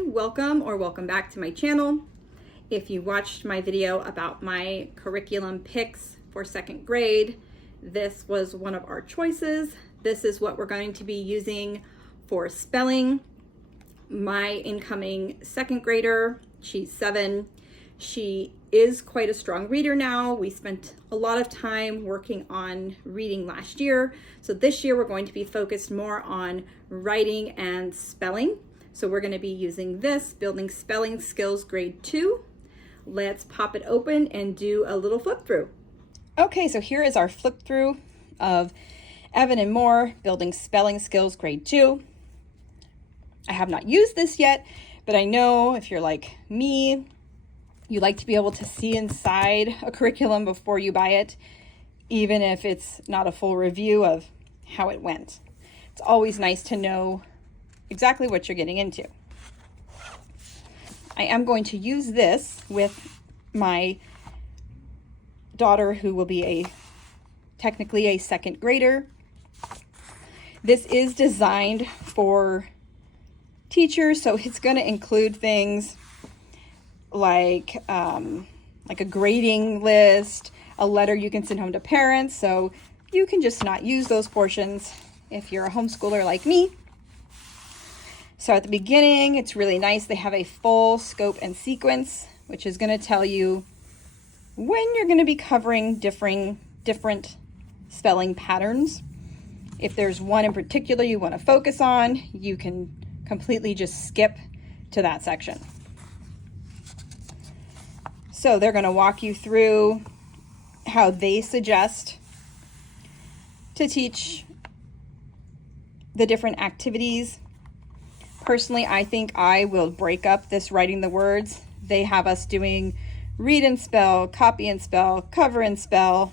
Hi, welcome back to my channel. If you watched my video about my curriculum picks for second grade, this was one of our choices. This is what we're going to be using for spelling. My incoming second grader, she's 7. She is quite a strong reader now. We spent a lot of time working on reading last year. So this year we're going to be focused more on writing and spelling. So we're going to be using this, Building Spelling Skills Grade 2. Let's pop it open and do a little flip through. Okay, so here is our flip through of Evan and Moore, Building Spelling Skills Grade 2. I have not used this yet, but I know if you're like me, you like to be able to see inside a curriculum before you buy it, even if it's not a full review of how it went. It's always nice to know exactly what you're getting into. I am going to use this with my daughter, who will be technically a second grader. This is designed for teachers, so it's going to include things like a grading list, a letter you can send home to parents, so you can just not use those portions if you're a homeschooler like me. So at the beginning, it's really nice. They have a full scope and sequence, which is going to tell you when you're going to be covering different spelling patterns. If there's one in particular you want to focus on, you can completely just skip to that section. So they're going to walk you through how they suggest to teach the different activities. Personally, I think I will break up this writing the words. They have us doing read and spell, copy and spell, cover and spell,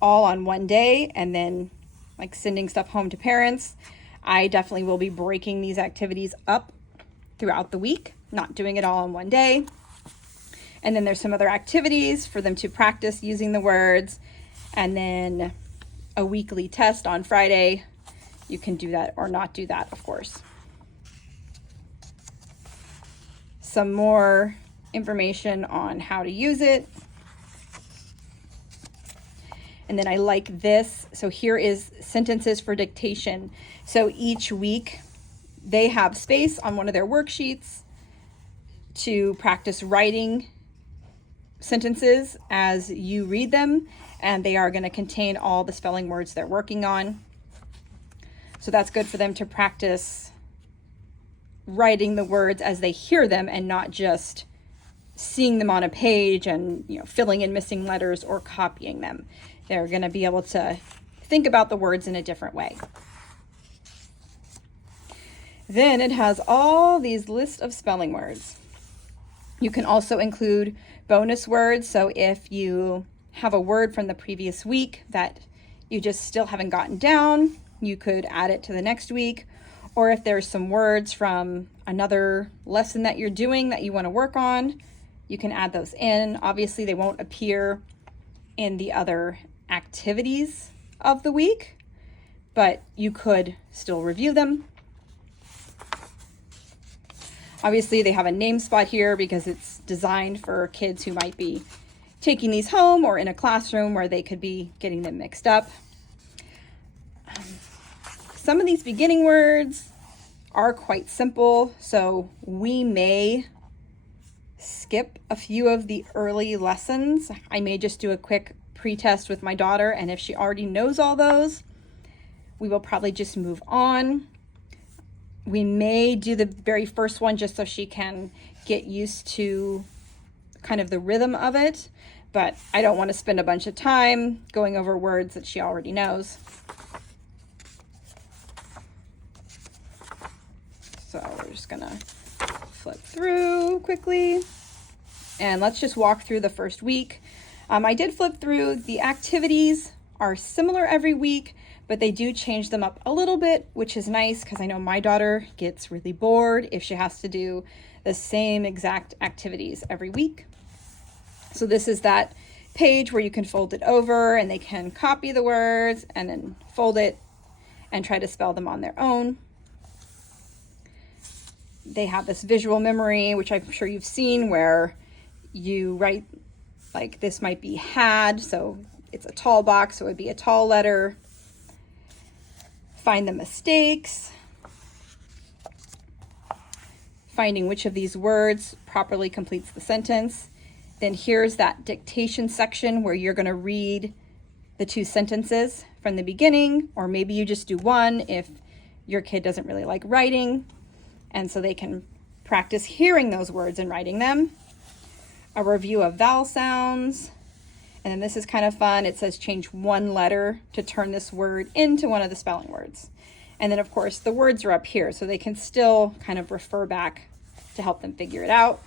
all on one day, and then like sending stuff home to parents. I definitely will be breaking these activities up throughout the week, not doing it all in one day. And then there's some other activities for them to practice using the words, and then a weekly test on Friday. You can do that or not do that, of course. Some more information on how to use it. And then I like this. So here is sentences for dictation. So each week they have space on one of their worksheets to practice writing sentences as you read them, and they are going to contain all the spelling words they're working on. So that's good for them to practice writing the words as they hear them and not just seeing them on a page and filling in missing letters or copying them. They're going to be able to think about the words in a different way. Then it has all these lists of spelling words. You can also include bonus words. So if you have a word from the previous week that you just still haven't gotten down, you could add it to the next week. Or if there's some words from another lesson that you're doing that you want to work on, you can add those in. Obviously, they won't appear in the other activities of the week, but you could still review them. Obviously, they have a name spot here because it's designed for kids who might be taking these home or in a classroom where they could be getting them mixed up. Some of these beginning words are quite simple, so we may skip a few of the early lessons. I may just do a quick pre-test with my daughter, and if she already knows all those, we will probably just move on. We may do the very first one just so she can get used to kind of the rhythm of it, but I don't want to spend a bunch of time going over words that she already knows. So we're just gonna flip through quickly, and let's just walk through the first week. I did flip through. The activities are similar every week, but they do change them up a little bit, which is nice because I know my daughter gets really bored if she has to do the same exact activities every week. So this is that page where you can fold it over and they can copy the words and then fold it and try to spell them on their own. they have this visual memory, which I'm sure you've seen, where you write, like this might be had, so it's a tall box, so it would be a tall letter. Find the mistakes. Finding which of these words properly completes the sentence. Then here's that dictation section where you're going to read the two sentences from the beginning, or maybe you just do one if your kid doesn't really like writing, and so they can practice hearing those words and writing them. A review of vowel sounds, and then this is kind of fun. It says change one letter to turn this word into one of the spelling words. And then of course the words are up here, so they can still kind of refer back to help them figure it out.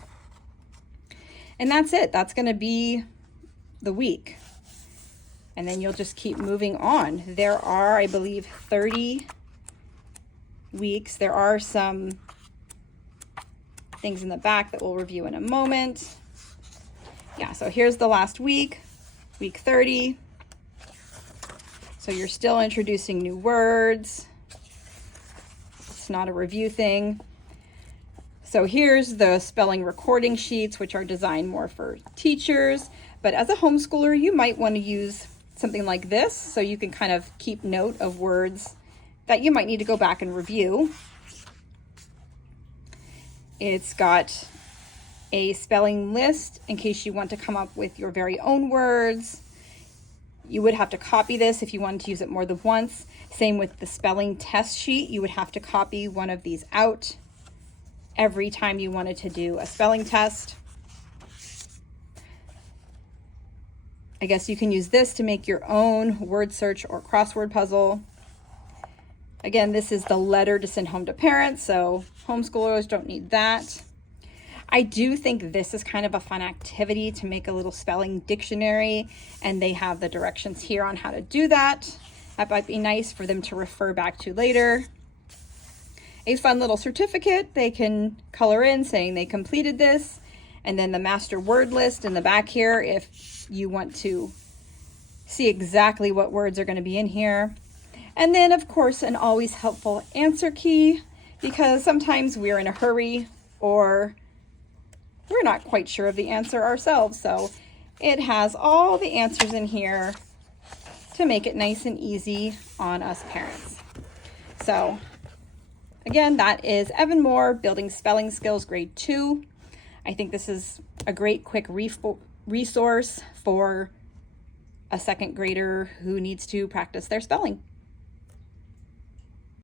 And that's it. That's going to be the week. And then you'll just keep moving on. There are, I believe, 30 weeks. There are some things in the back that we'll review in a moment. Yeah, so here's the last week, week 30. So you're still introducing new words. It's not a review thing. So here's the spelling recording sheets, which are designed more for teachers. But as a homeschooler, you might want to use something like this so you can kind of keep note of words that you might need to go back and review. It's got a spelling list in case you want to come up with your very own words. You would have to copy this if you wanted to use it more than once. Same with the spelling test sheet. You would have to copy one of these out every time you wanted to do a spelling test. I guess you can use this to make your own word search or crossword puzzle. Again, this is the letter to send home to parents, so homeschoolers don't need that. I do think this is kind of a fun activity to make a little spelling dictionary, and they have the directions here on how to do that. That might be nice for them to refer back to later. A fun little certificate they can color in saying they completed this, and then the master word list in the back here if you want to see exactly what words are going to be in here. And then of course an always helpful answer key, because sometimes we're in a hurry or we're not quite sure of the answer ourselves. So it has all the answers in here to make it nice and easy on us parents. So again, that is Evan Moor, Building Spelling Skills, Grade 2. I think this is a great quick resource for a second grader who needs to practice their spelling.